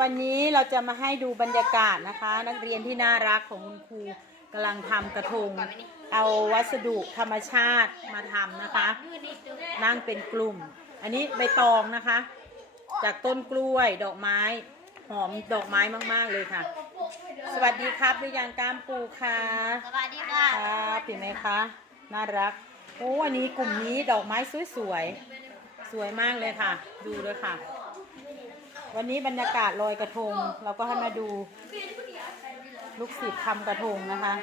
วันนี้เราจะมาให้ดูบรรยากาศนะคะ นักเรียนที่น่ารักของคุณครูกำลังทำกระทง เอาวัสดุธรรมชาติมาทำนะคะ นั่งเป็นกลุ่ม อันนี้ใบตองนะคะ จากต้นกล้วยดอกไม้ หอมดอกไม้มาก ๆ เลยค่ะ สวัสดีครับดิยานกล้ามปูค่ะสวัสดีค่ะครับเห็นไหมคะน่ารักโอ้วันนี้กลุ่มนี้ดอกไม้สวยๆสวยมากเลยค่ะ ดูเลยค่ะ วันนี้บรรยากาศลอยกระทง เราก็ให้มาดูลูกศิษย์ทำกระทงนะคะ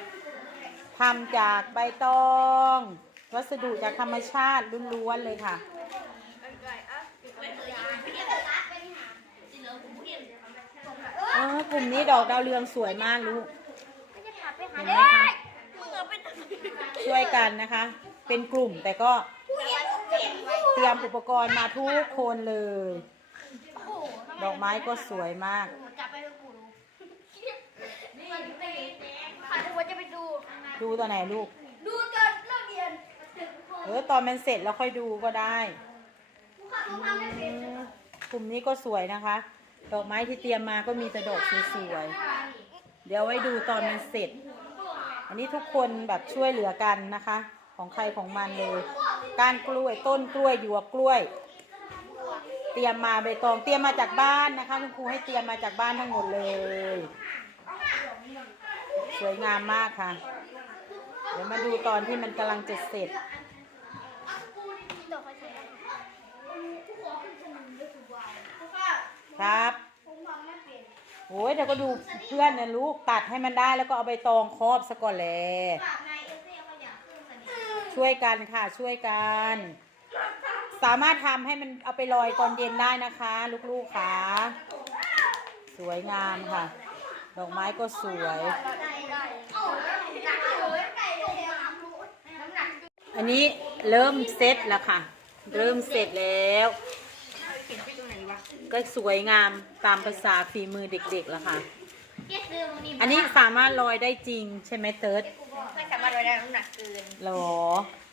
ทำจากใบตอง วัสดุจากธรรมชาติล้วนๆเลยค่ะ เออกลุ่มนี้ดอกดาวเรืองสวยมากลูกเห็นไหมคะช่วยกันนะคะ เป็นกลุ่มแต่ก็เตรียมอุปกรณ์มาทุกคนเลย ดอกไม้ก็สวยมาก จับไปให้กูดูค่ะทุกคนจะไปดู ดูตัวไหนลูก ดูตอนเลิกเรียนเออตอนมันเสร็จแล้วค่อยดูก็ได้ค่ะผมทำไม่เป็นกลุ่มนี้ก็สวยนะคะ ดอกไม้ที่เตรียมมาก็มีแต่ดอกสวยๆ เดี๋ยวไว้ดูตอนมันเสร็จ อันนี้ทุกคนแบบช่วยเหลือกันนะคะ ของใครของมันเลย ก้านกล้วยต้นกล้วยหยวกกล้วย ตรียมมาใบตองเตรียมมาจากบ้านนะคะคุณครูให้เตรียมมาจากบ้านทั้งหมดเลย สวยงามมากค่ะ เดี๋ยวมาดูตอนที่มันกำลังจะเสร็จครับโอ้ยเดี๋ยวก็ดูเพื่อนนะลูกตัดให้มันได้แล้วก็เอาใบตองครอบซะก่อนแหละค่ะนายช่วยกันค่ะช่วยกัน สามารถทำให้มันเอาไปลอยตอนเย็นได้นะคะ ลูกๆค่ะ สวยงามค่ะ ดอกไม้ก็สวยได้ได้โอ้ยอยากเลยไก่เลยน้ำรู้น้ำหนักอันนี้เริ่มเสร็จแล้วค่ะ เริ่มเสร็จแล้ว ก็สวยงามตามภาษาฝีมือเด็กๆแล้วค่ะเก็ตซื้อมันนี่อันนี้สามารถลอยได้จริงใช่ไหมเติร์ดไม่สามารถไว้ได้น้ำหนักเกินหรอ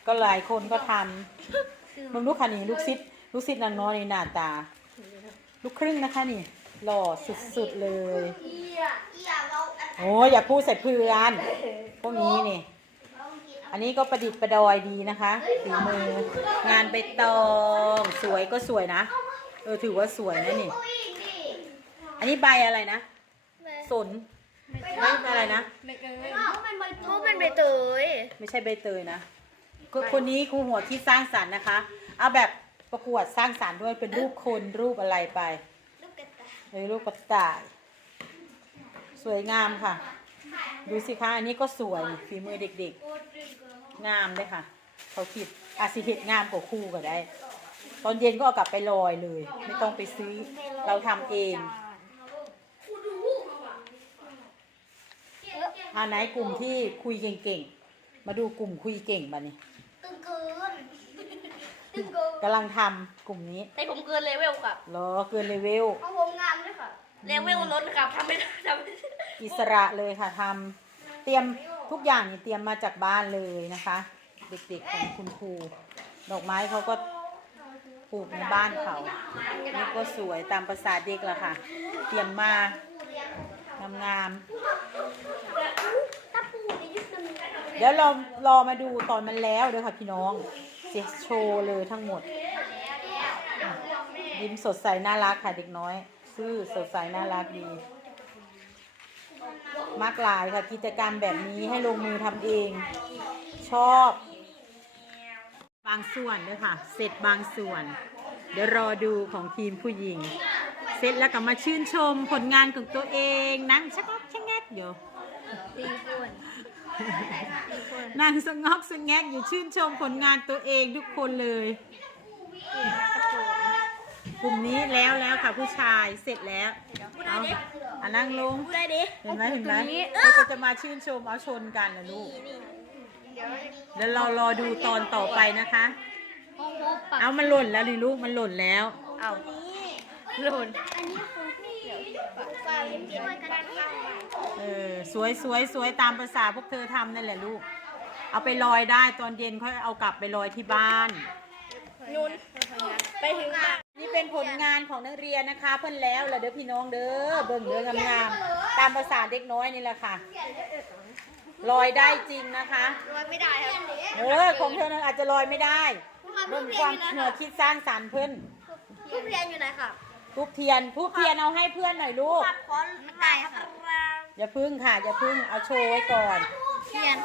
ก็หลายคนก็ทำ มึงลูกค่ะนี่ลูกซิดลูกซิดนางน้อยในหน้าตา ลูกครึ่งนะคะนี่ หล่อสุดๆเลยเอียเอียเราโอ้ยอย่าพูดใส่เพื่อนพวกนี้นี่ อันนี้ก็ประดิษฐ์ประดอยดีนะคะฝีมืองานใบตองสวยก็สวยนะ เออถือว่าสวยนะนี่ อันนี้ใบอะไรนะสนไม่อะไรนะเขาเป็นใบเขาเป็นใบเตยไม่ใช่ใบเตยนะ ก็คนนี้ครูหัวที่สร้างสรรค์นะคะ เอาแบบประกวดสร้างสรรค์ด้วยเป็นรูปคนรูปอะไรไปลูกกระต่ายเลยรูปกระต่าย สวยงามค่ะ ดูสิคะอันนี้ก็สวยฝีมือเด็กๆ งามเลยค่ะ เขาคิดอาสิเห็ดงามกว่าครู่ก็ได้ ตอนเย็นก็เอากลับไปลอยเลย ไม่ต้องไปซื้อเราทำเองอันไหนกลุ่มที่คุยเก่งๆ มาดูกลุ่มคุยเก่งบ้านี่ ตึงเกินตึงเกินกำลังทำกลุ่มนี้แต่ผมเกินเลเวลครับรอเกินเลเวล เอาผมงามด้วยค่ะเลเวลล้นครับทำไม่ได้ทำไม่ได้อิสระเลยค่ะทำเตรียมทุกอย่างนี่เตรียมมาจากบ้านเลยนะคะ เด็กๆของคุณครูดอกไม้เขาก็ปลูกในบ้านเขานี่ก็สวยตามภาษาเด็กละค่ะ เตรียมมางามถ้าปูนี่ยึดตึงๆ เดี๋ยวเรารอมาดูตอนมันแล้วเด้อค่ะพี่น้องเสียโชว์เลยทั้งหมดยิ้มสดใสน่ารักค่ะเด็กน้อย ซื่อสดใสน่ารักดีมากหลายค่ะกิจกรรมแบบนี้ให้ลงมือทำเอง ชอบ บางส่วนด้วยค่ะ เสร็จบางส่วน เดี๋ยวรอดูของทีมผู้หญิง เสร็จแล้วก็มาชื่นชมผลงานของตัวเองนั่งชักงอกชะแงกอยู่ตีคน นั่งสงอกสงแงกอยู่ชื่นชมผลงานตัวเองทุกคนเลย กลุ่มนี้แล้วแล้วค่ะผู้ชายเสร็จแล้วเอาอะนั่งลงพูดได้ดิ เห็นไหมเห็นไหมเขาก็จะมาชื่นชมเอาชนกันนะลูก แล้วเรารอดูตอนต่อไปนะคะโอ้โหปักเอามันหล่นแล้วดิลูกมันหล่นแล้ว เอาหล่น อันนี้คือ เดี๋ยวปักไฟช่วยกันค่ะเออสวยสวยสวยตามภาษาพวกเธอทำนั่นแหละลูก เอาไปลอยได้ตอนเย็นค่อยเอากลับไปลอยที่บ้าน นุนไปถึงบ้านนี่เป็นผลงานของนักเรียนนะคะ เพิ่นแล้วละเด้อพี่น้องเด้อเบิ่งเด้องามๆตามภาษาเด็กน้อยนี่แหละค่ะลอยได้จริงนะคะลอยไม่ได้ครับเออของเธอนั้นอาจจะลอยไม่ได้เบิ่งความหัวคิดสร้างสรรค์เพิ่นทุเรียนอยู่ไหนครับ ทุบเทียนทุบเทียนเอาให้เพื่อนหน่อยลูก ครับขอไม่ได้ครับอย่าพึ่งค่ะ อย่าพึ่งเอาโชว์ไว้ก่อน เทียน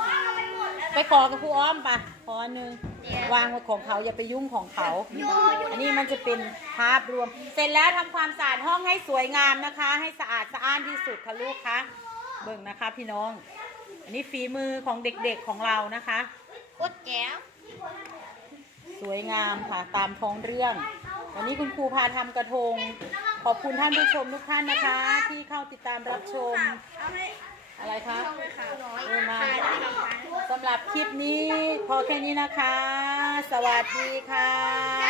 ไปขอกับครูอ้อมปะขออันหนึงวางไว้ของเขาอย่าไปยุ่งของเขา อันนี้มันจะเป็นภาพรวม เสร็จแล้วทำความสะอาดห้องให้สวยงามนะคะ ให้สะอาดสะอ้านที่สุดค่ะลูกคะเบิ่งนะคะพี่น้อง อันนี้ฝีมือของเด็กๆของเรานะคะ โคตรแจ๋วสวยงามค่ะตามท้องเรื่อง วันนี้คุณครูพาทำกระทง ขอบคุณท่านผู้ชมทุกท่านนะคะ ที่เข้าติดตามรับชมอะไรคะเออมาสำหรับคลิปนี้พอแค่นี้นะคะ สวัสดีค่ะ